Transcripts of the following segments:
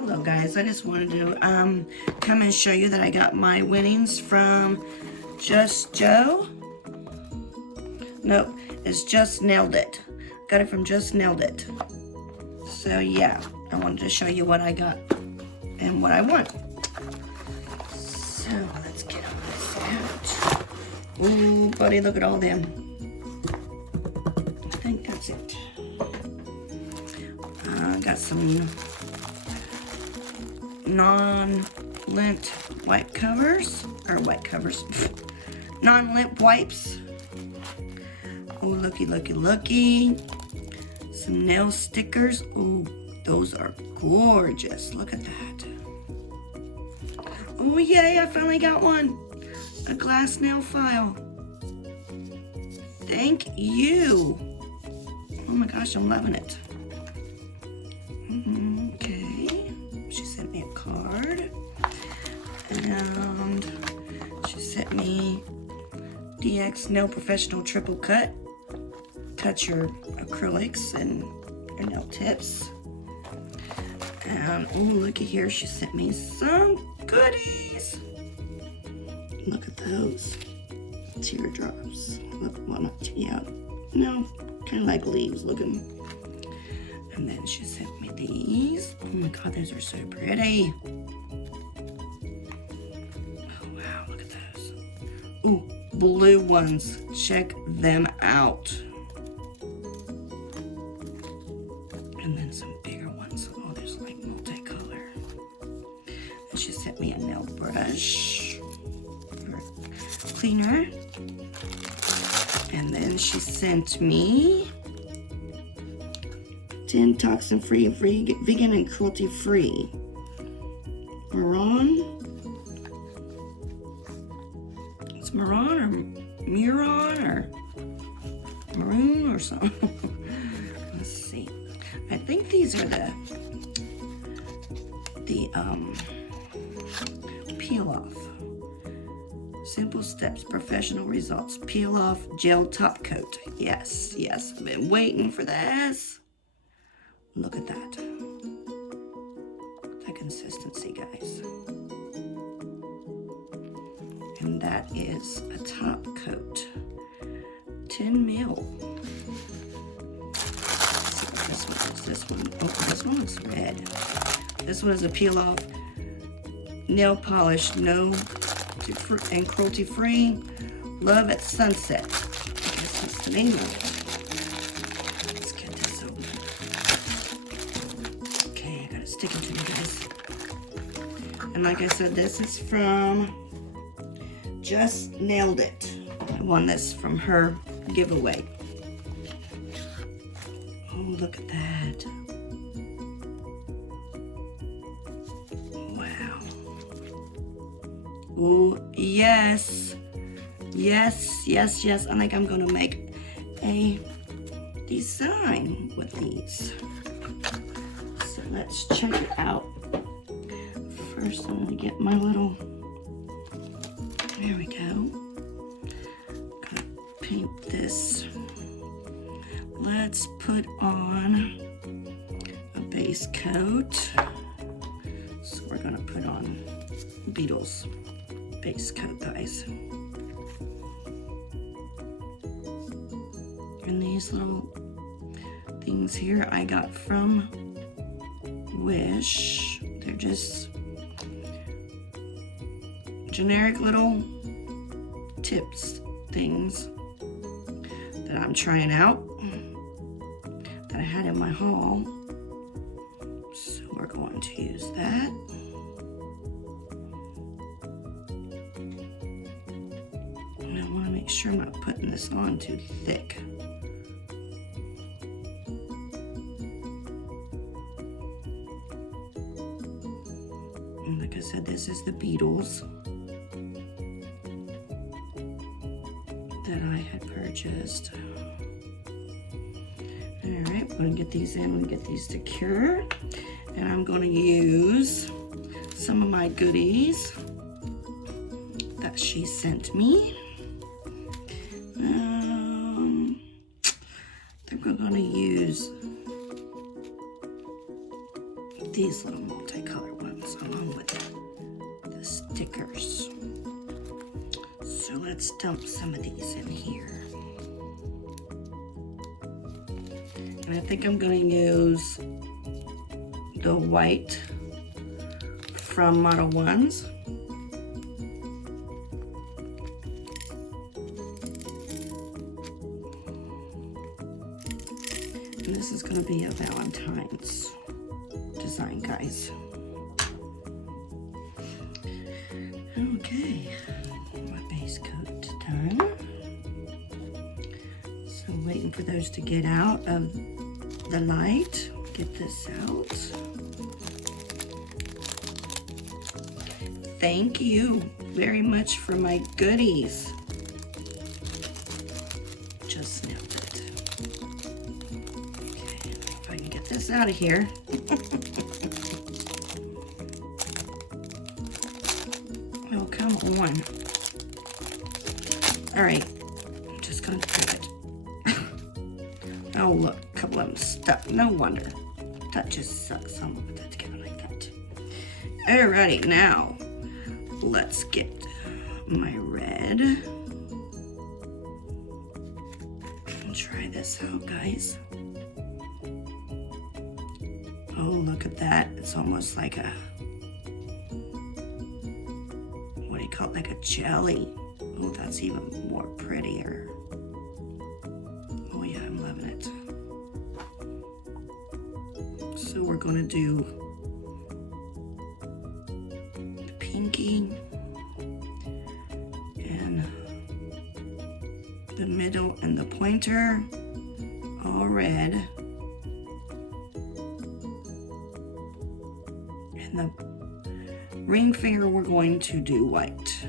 Hello guys, I just wanted to come and show you that I got my winnings from Just Joe. Nope, it's Just Nailed It. Got it from Just Nailed It. So yeah, I wanted to show you what I got and what I won. So let's get all this out. Ooh, buddy, look at all them. I think that's it. Got some non-lint wipe covers, non-lint wipes. Oh, looky, looky, looky. Some nail stickers. Oh, those are gorgeous. Look at that. Oh, yay, I finally got one. A glass nail file. Thank you. Oh my gosh, I'm loving it. Okay, she sent me a card, and she sent me DX Nail Professional Triple Cut. Cut your acrylics and your nail tips. And oh, looky here, she sent me some goodies. Look at those teardrops. Look, well, not yeah, no, kind of like leaves looking. And then she sent me these. Oh my god, those are so pretty. Oh wow, look at those. Ooh, blue ones. Check them out. And then some bigger ones. Oh, there's like multicolor. And she sent me a nail brush or cleaner. And then she sent me 10 toxin-free, vegan and cruelty-free. Maron? It's Maron or Muron or Maroon or something. Let's see. I think these are the peel off. Simple steps, professional results. Peel off gel top coat. Yes, yes, I've been waiting for this. Look at that. The consistency, guys. And that is a top coat. 10 mil. Let's see what this one is. This one. Oh, this one looks red. This one is a peel off nail polish, no and cruelty free. Love at Sunset. I guess that's the name of it. Stick it to me, guys. And like I said, this is from Just Nailed It. I won this from her giveaway. Oh, look at that. Wow. Oh, yes. Yes, yes, yes. I think I'm going to make a design with these. Let's check it out. First, I'm gonna get my little, there we go. Gonna paint this. Let's put on a base coat. So we're gonna put on Beetles base coat, guys. And these little things here I got from Wish. They're just generic little tips things that I'm trying out that I had in my haul. So we're going to use that. And I want to make sure I'm not putting this on too thick. Like I said, this is the Beetles that I had purchased. Alright, we're going to get these in. I'm going to get these to cure. And I'm going to use some of my goodies that she sent me. I think we're going to use these little multicolored ones along with the stickers. So let's dump some of these in here. And I think I'm going to use the white from Model 1s. And this is going to be a Valentine's design, guys. Okay, my base coat done. So waiting for those to get out of the light. Get this out. Thank you very much for my goodies. Just nailed it. Okay, if I can get this out of here. Oh, come on. All right, I'm just gonna do it. Oh, look, a couple of them stuck. No wonder. That just sucks. I'm gonna put that together like that. Alrighty, now let's get my red. And try this out, guys. Oh, look at that. It's almost like a, what do you call it? Like a jelly. Oh, that's even more prettier. Oh yeah, I'm loving it. So we're gonna do the pinky and the middle and the pointer all red, and the ring finger we're going to do white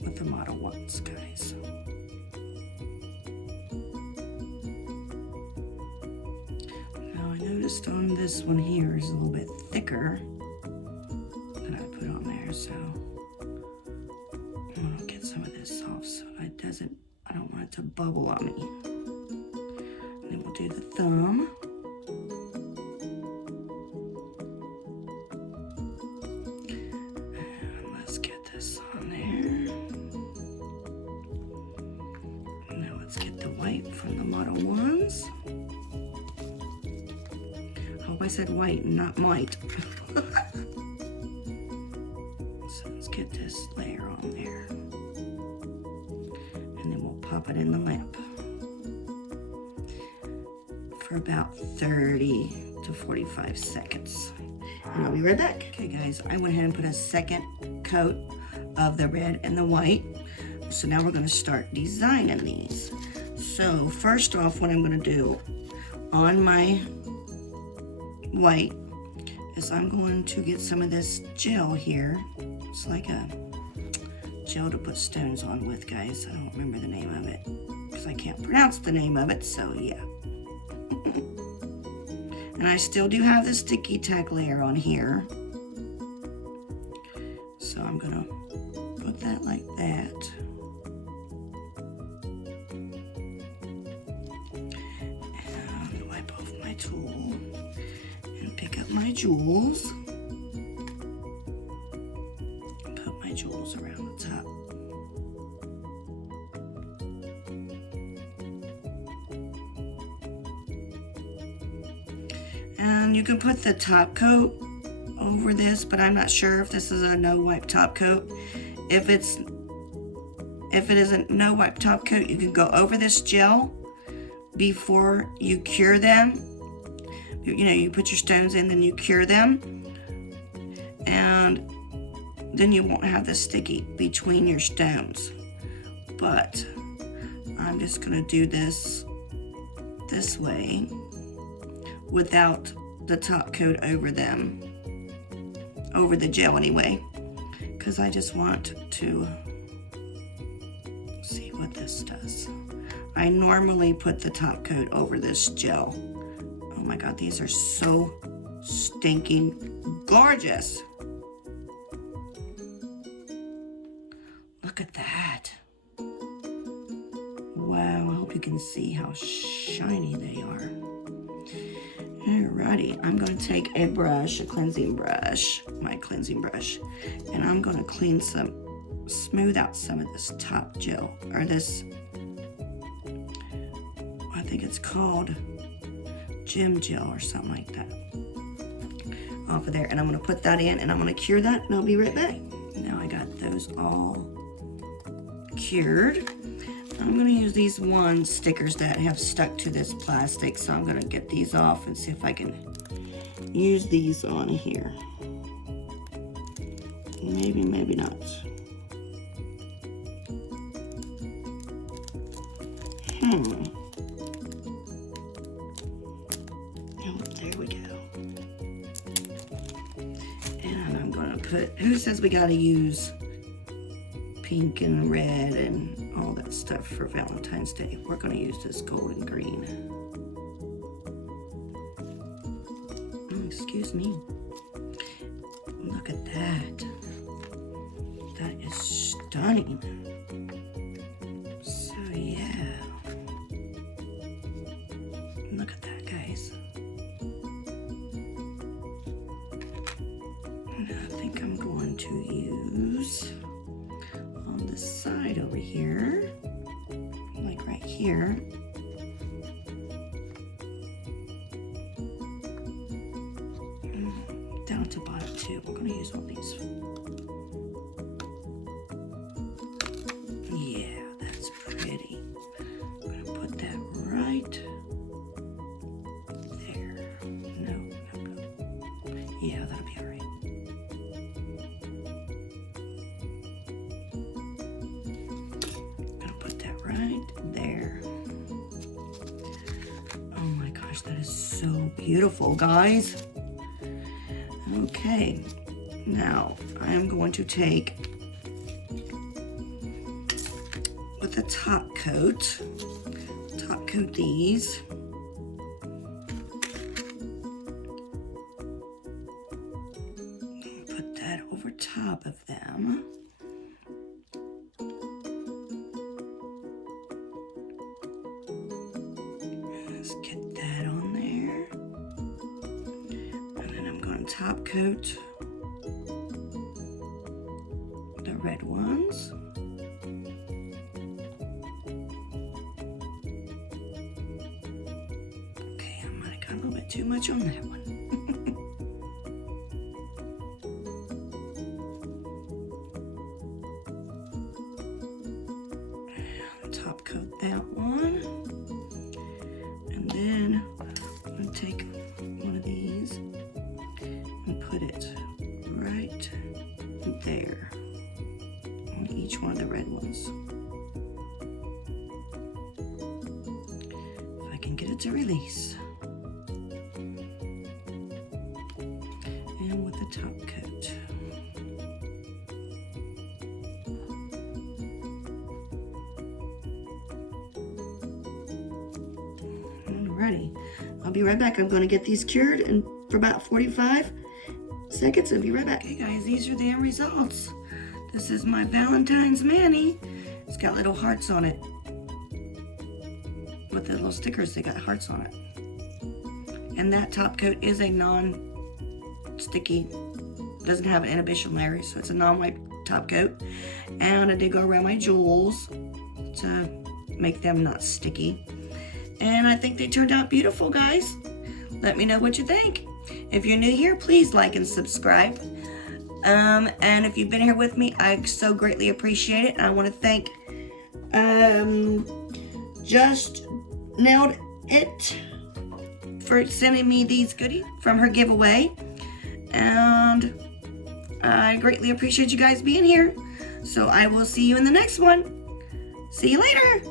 with the Model 1s, guys. Now I noticed on this one here is a little bit thicker than I put on there, so I'm gonna get some of this off so it doesn't, I don't want it to bubble on me. And then we'll do the thumb. And let's get this on there. Now let's get the white from the Model 1s. I hope I said white and not white. So let's get this layer on there. And then we'll pop it in the lamp for about 30 to 45 seconds. And I'll be right back. Okay guys, I went ahead and put a second coat of the red and the white. So now we're gonna start designing these. So first off, what I'm gonna do on my white is I'm going to get some of this gel here. It's like a gel to put stones on with, guys. I don't remember the name of it because I can't pronounce the name of it, so yeah. And I still do have the sticky tack layer on here. So I'm gonna put that like that. And wipe off my tool and pick up my jewels. Put my jewels around the top. And you can put the top coat over this, but I'm not sure if this is a no wipe top coat. If it isn't no wipe top coat, you can go over this gel before you cure them. You know, you put your stones in, then you cure them, and then you won't have the sticky between your stones. But I'm just gonna do this way without the top coat over them, over the gel anyway, because I just want to see what this does. I normally put the top coat over this gel. Oh my God, these are so stinking gorgeous. Look at that. Wow, I hope you can see how shiny they are. Alrighty, I'm going to take a brush, a cleansing brush, my cleansing brush, and I'm going to smooth out some of this top gel, or this, I think it's called gem gel or something like that, off of there. And I'm going to put that in, and I'm going to cure that, and I'll be right back. Now I got those all cured. I'm going to use these one stickers that have stuck to this plastic, so I'm going to get these off and see if I can use these on here. Maybe, maybe not. Oh, there we go. And I'm going to put, who says we got to use pink and red and all that stuff for Valentine's Day? We're going to use this gold and green. Oh, excuse me. Look at that. That is stunning. So yeah. Look at that, guys. And I think I'm going to use on the side over here, like right here, down to bottom too. We're going to use one of these. Yeah, that's pretty. I'm going to put that right there. No. Yeah, that'll be all right. Right there. Oh my gosh, that is so beautiful, guys. Okay, now I am going to take, with the top coat these. Put that over top of them. Get that on there, and then I'm going to top coat the red ones. Okay, I might have got a little bit too much on that one. Top coat that one. And then I'm going to take one of these and put it right there on each one of the red ones. If I can get it to release. And with the top coat. Alrighty, I'll be right back. I'm going to get these cured and for about 45 seconds. I'll be right back. Okay guys, these are the end results. This is my Valentine's mani. It's got little hearts on it. With the little stickers, they got hearts on it. And that top coat is a non-sticky, doesn't have an inhibition layer, so it's a non-wipe top coat. And I did go around my jewels to make them not sticky. And I think they turned out beautiful, guys. Let me know what you think. If you're new here, please like and subscribe. And if you've been here with me, I so greatly appreciate it. And I want to thank Just Nailed It for sending me these goodies from her giveaway. And I greatly appreciate you guys being here. So I will see you in the next one. See you later.